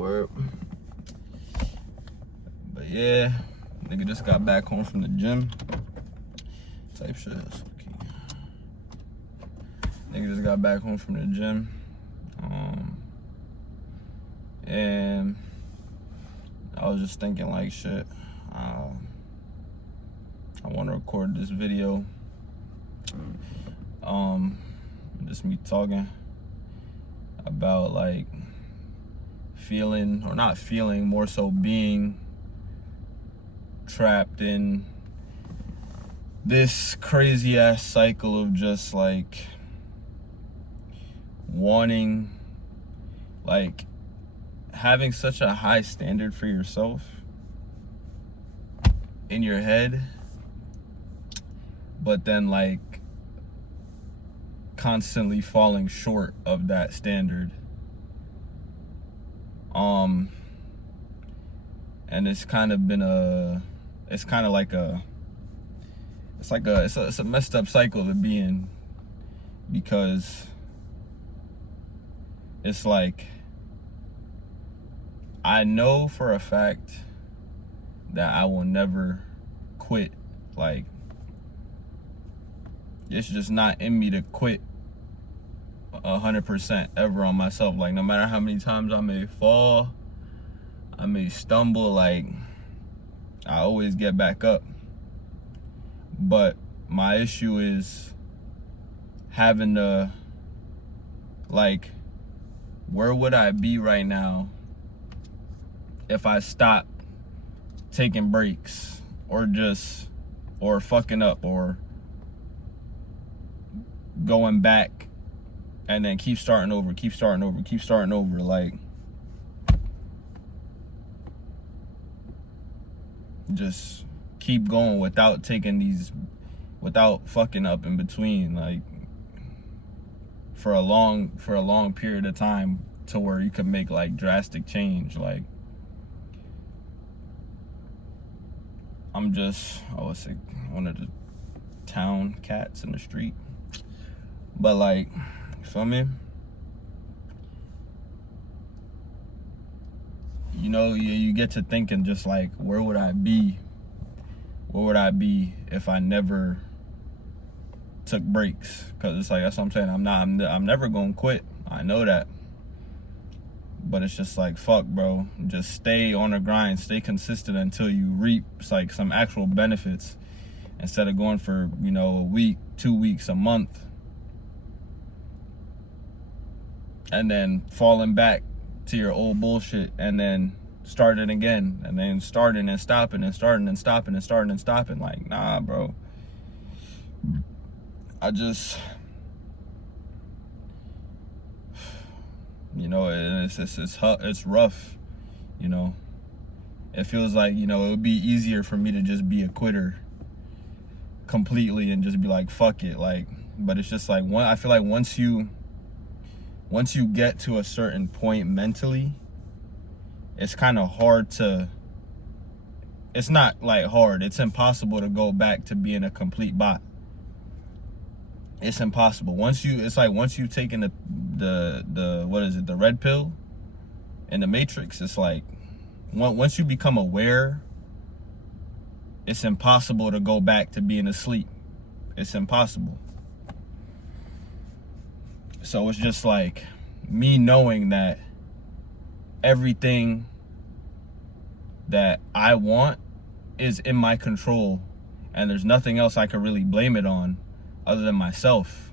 Word. But yeah, nigga just got back home from the gym. Type shit. Nigga just got back home from the gym. And I was just thinking like shit. I want to record this video. Just me talking about like feeling, or not feeling, more so being trapped in this crazy ass cycle of just like wanting, like having such a high standard for yourself in your head, but then like constantly falling short of that standard. And it's kind of been it's a messed up cycle to be in, because it's like I know for a fact that I will never quit. Like, it's just not in me to quit 100% ever on myself. Like, no matter how many times I may fall, I may stumble, like, I always get back up. But my issue is having to, like, where would I be right now if I stopped taking breaks, or fucking up, or going back and then keep starting over. Like, just keep going without fucking up in between, like for a long period of time, to where you could make like drastic change. Like, I'm just, I would say, one of the town cats in the street. But like, you feel me? You know, you get to thinking just like, where would I be? Where would I be if I never took breaks? Because it's like, that's what I'm saying. I'm never gonna quit. I know that. But it's just like, fuck, bro. Just stay on the grind. Stay consistent until you reap like some actual benefits, instead of going for, you know, a week, 2 weeks, a month, and then falling back to your old bullshit, and then starting again, and then starting and stopping and starting and stopping and starting and stopping. Like, nah, bro. I just, you know, it's rough, you know. It feels like, you know, it would be easier for me to just be a quitter completely and just be like, fuck it. Like, but it's just like, I feel like once you get to a certain point mentally, it's kind of hard to, it's not like hard, it's impossible to go back to being a complete bot. It's impossible. Once you've taken the what is it, the red pill in the Matrix, it's like, once you become aware, it's impossible to go back to being asleep. It's impossible. So it's just like me knowing that everything that I want is in my control, and there's nothing else I could really blame it on other than myself.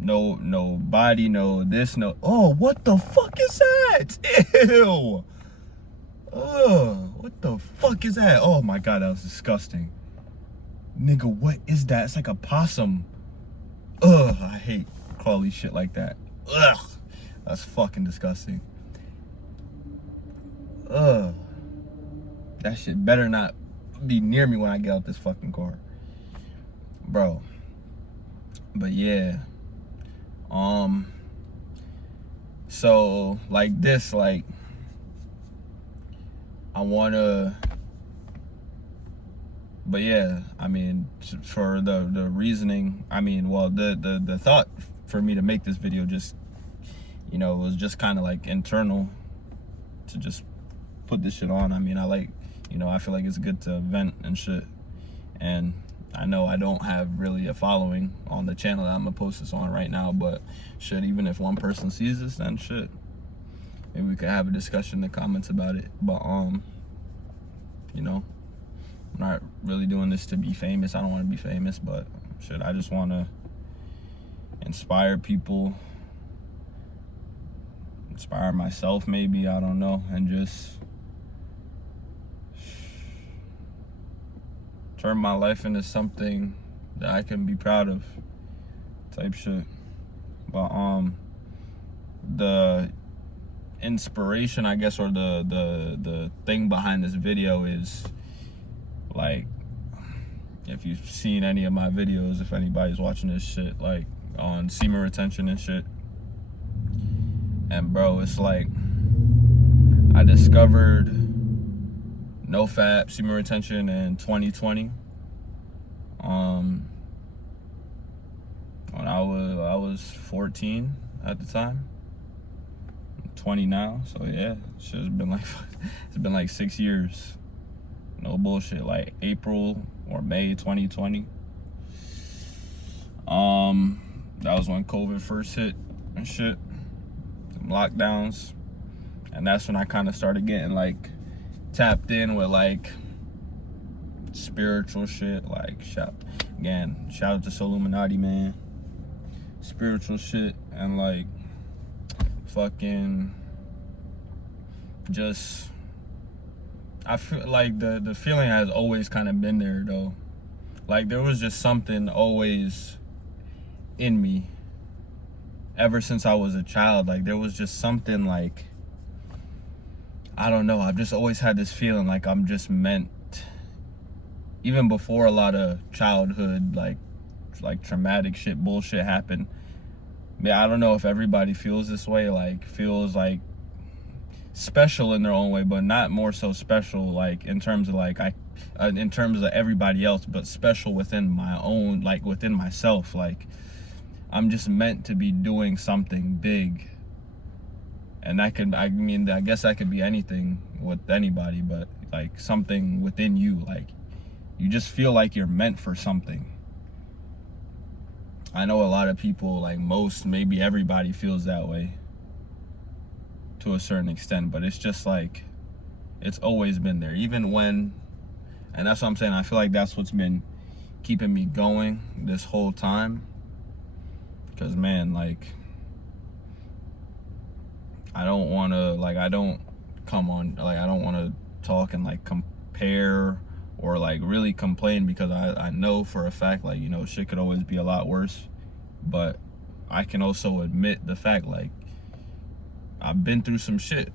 No body, no this, no. Oh, what the fuck is that? Ew. Oh, what the fuck is that? Oh my god, that was disgusting. Nigga, what is that? It's like a possum. Ugh, I hate crawly shit like that. Ugh, that's fucking disgusting. Ugh, that shit better not be near me when I get out this fucking car, bro. But yeah, so like this, like, I wanna, but yeah, I mean, for the reasoning, I mean, well, the thought for me to make this video just you know, it was just kind of like internal to just put this shit on. I mean, I like, you know, I feel like it's good to vent and shit. And I know I don't have really a following on the channel that I'm gonna post this on right now, but shit, even if one person sees this, then shit, maybe we could have a discussion in the comments about it. But you know, I'm not really doing this to be famous. I don't want to be famous, but shit, I just want to inspire people, inspire myself maybe, I don't know, and just turn my life into something that I can be proud of, type shit. But the inspiration, I guess, or the thing behind this video is, like, if you've seen any of my videos, if anybody's watching this shit, like on semen retention and shit, and bro, it's like I discovered no fap semen retention in 2020. When I was 14 at the time. I'm 20 now, so yeah, shit's been like it's been like 6 years. No bullshit, like April or May 2020. That was when COVID first hit and shit, some lockdowns, and that's when I kind of started getting like tapped in with like spiritual shit, like shout out to Illuminati, man. Spiritual shit, and like fucking just, I feel like the feeling has always kind of been there though. Like there was just something always in me ever since I was a child. Like there was just something, like, I don't know, I've just always had this feeling like I'm just meant, even before a lot of childhood like traumatic shit, bullshit happened. Yeah, I don't know if everybody feels this way, like feels like special in their own way, but not more so special like in terms of like in terms of everybody else, but special within my own, like within myself. Like I'm just meant to be doing something big. And I guess that could be anything with anybody, but like something within you, like you just feel like you're meant for something. I know a lot of people, like maybe everybody feels that way to a certain extent, but it's just like, it's always been there, even when, and that's what I'm saying, I feel like that's what's been keeping me going this whole time. Because man, like, I don't want to talk and like compare or like really complain, because I know for a fact, like, you know, shit could always be a lot worse. But I can also admit the fact, like, I've been through some shit.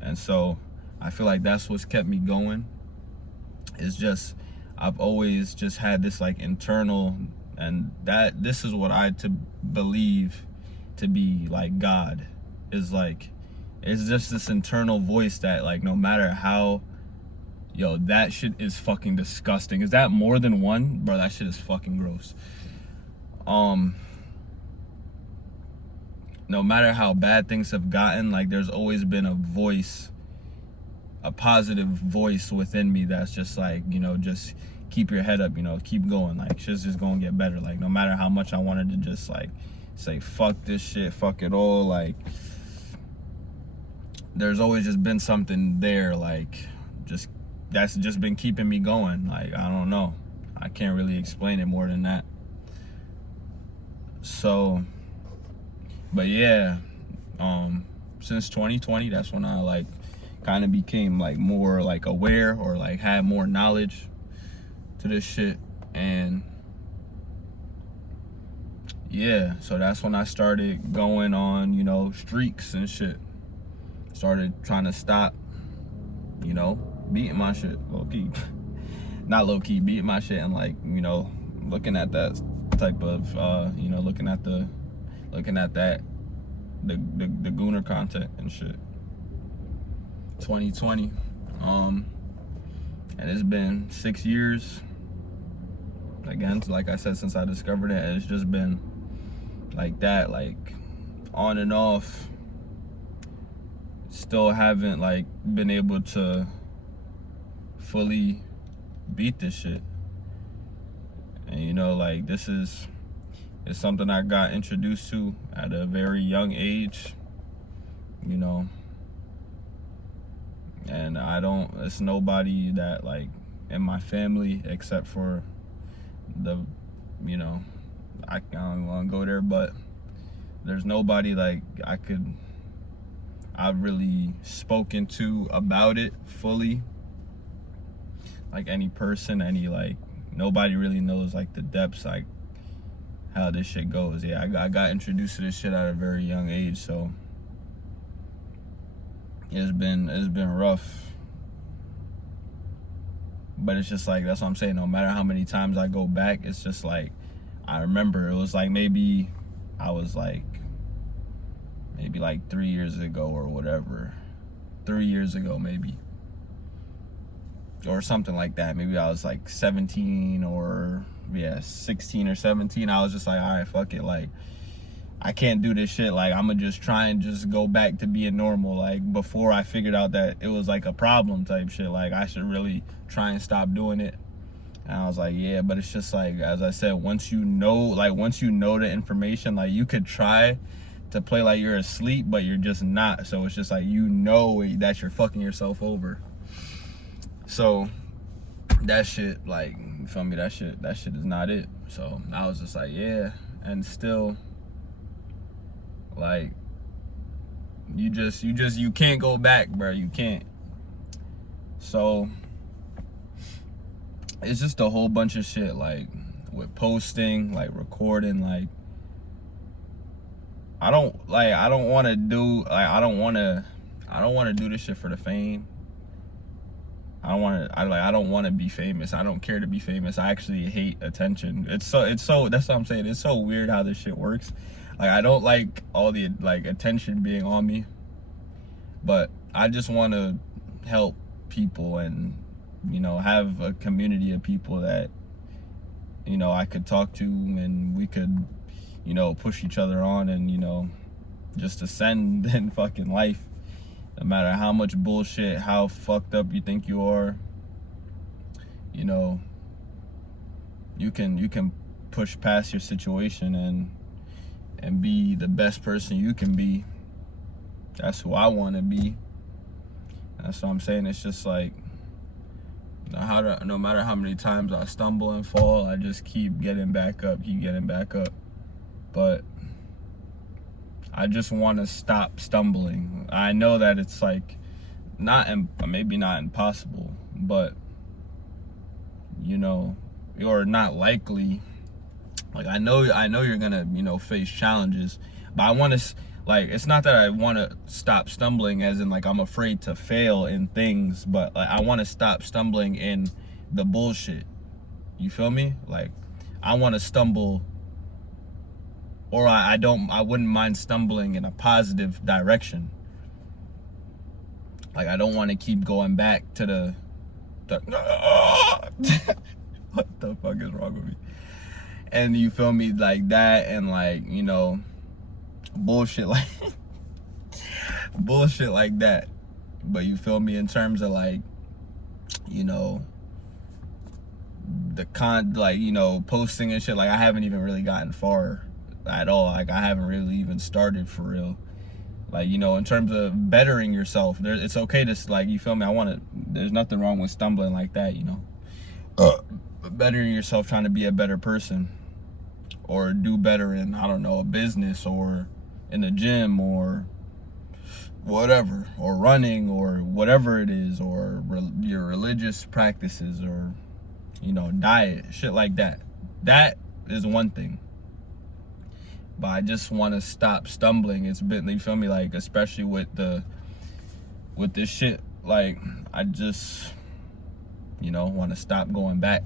And so I feel like that's what's kept me going. It's just, I've always just had this like internal, and that this is what I believe to be like God, is like, it's just this internal voice that, like, no matter how, yo, that shit is fucking disgusting. Is that more than one? Bro, that shit is fucking gross. No matter how bad things have gotten, like, there's always been a voice, a positive voice within me that's just like, you know, just keep your head up, you know, keep going. Like, shit's just gonna get better. Like, no matter how much I wanted to just like say fuck this shit, fuck it all, like, there's always just been something there, like, just that's just been keeping me going. Like, I don't know, I can't really explain it more than that. So, but yeah, since 2020, that's when I like kind of became like more like aware, or like had more knowledge to this shit. And yeah, so that's when I started going on, you know, streaks and shit. Started trying to stop, you know, beating my shit, low-key. Not low-key, beating my shit, and like, you know, looking at that type of, you know, looking at that, the gooner content and shit. 2020, and it's been 6 years. Again, like I said, since I discovered it, it's just been like that, like on and off. Still haven't like been able to fully beat this shit. And you know, like this is it's something I got introduced to at a very young age, you know. And it's nobody that like in my family except for the, you know, I don't want to go there, but there's nobody like I've really spoken to about it fully. Like any person, like nobody really knows like the depths, like how this shit goes. Yeah, I got introduced to this shit at a very young age, so it's been rough. But it's just like, that's what I'm saying, no matter how many times I go back, it's just like I remember it was like maybe I was like 3 years ago or whatever. 3 years ago maybe. Or something like that. Maybe I was like 17 or 16 or 17. I was just like, all right, fuck it. Like, I can't do this shit. Like, I'm gonna just try and just go back to being normal. Like, before I figured out that it was like a problem type shit. Like, I should really try and stop doing it. And I was like, yeah, but it's just like, as I said, once you know the information, like you could try to play like you're asleep, but you're just not. So it's just like, you know that you're fucking yourself over. So that shit, like, you feel me? That shit is not it. So I was just like, yeah. And still, like, you can't go back, bro. You can't. So it's just a whole bunch of shit, like with posting, like recording, like I don't want to do this shit for the fame. I don't want to be famous. I don't care to be famous. I actually hate attention. It's so that's what I'm saying. It's so weird how this shit works. Like, I don't like all the like attention being on me, but I just want to help people and, you know, have a community of people that, you know, I could talk to, and we could, you know, push each other on, and, you know, just ascend in fucking life. No matter how much bullshit, how fucked up you think you are, you know, you can push past your situation and be the best person you can be. That's who I want to be. That's what I'm saying. It's just like, no matter how many times I stumble and fall, I just keep getting back up. But I just want to stop stumbling. I know that it's like maybe not impossible, but, you know, or not likely. Like, I know you're gonna, you know, face challenges, but I want to, like, it's not that I want to stop stumbling as in like I'm afraid to fail in things, but like I want to stop stumbling in the bullshit. You feel me? Like, I want to stumble, or I wouldn't mind stumbling in a positive direction. Like, I don't want to keep going back to the what the fuck is wrong with me? And you feel me, like that, and like, you know, bullshit like that. But you feel me, in terms of like, you know, like, you know, posting and shit, like I haven't even really gotten far at all. Like, I haven't really even started for real. Like, you know, in terms of bettering yourself, it's okay to, like, you feel me, there's nothing wrong with stumbling like that, you know. Bettering yourself, trying to be a better person, or do better in, I don't know, a business, or in the gym, or whatever, or running, or whatever it is, or your religious practices, or, you know, diet, shit like that. That is one thing. But I just want to stop stumbling. It's been, you feel me, like, especially with this shit, like, I just, you know, want to stop going back,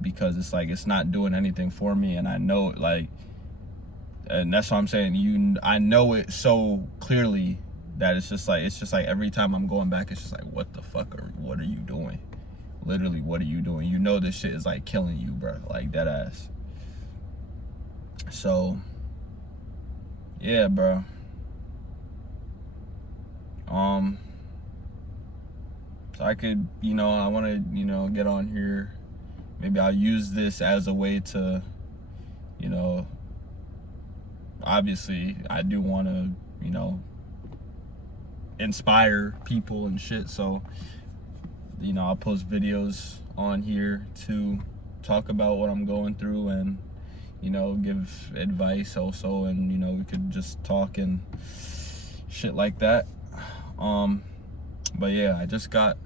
because it's like, it's not doing anything for me, and I know it, like, and that's what I'm saying. I know it so clearly that it's just like every time I'm going back, it's just like, what the fuck what are you doing? Literally, what are you doing? You know this shit is like killing you, bro. Like, dead ass. So yeah, bro. So I could, I want to, get on here. Maybe I'll use this as a way to, you know, obviously I do want to, inspire people and shit. So, I'll post videos on here to talk about what I'm going through and, give advice also. And, we could just talk and shit like that. But yeah, I just got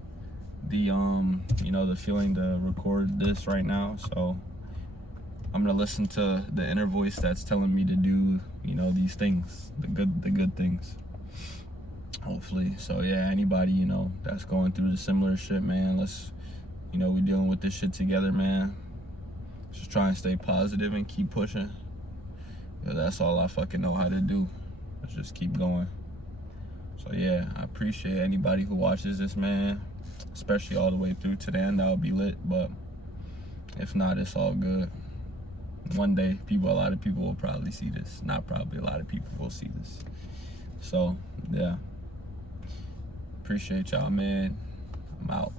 the the feeling to record this right now, so I'm gonna listen to the inner voice that's telling me to do these things, the good things, hopefully. So yeah, anybody that's going through the similar shit, man, let's we dealing with this shit together, man. Just try and stay positive and keep pushing, because that's all I fucking know how to do. Let's just keep going. So yeah, I appreciate anybody who watches this, man, especially all the way through to the end. That would be lit. But if not, it's all good. One day, a lot of people will probably see this. Not probably, a lot of people will see this. So yeah, appreciate y'all, man. I'm out.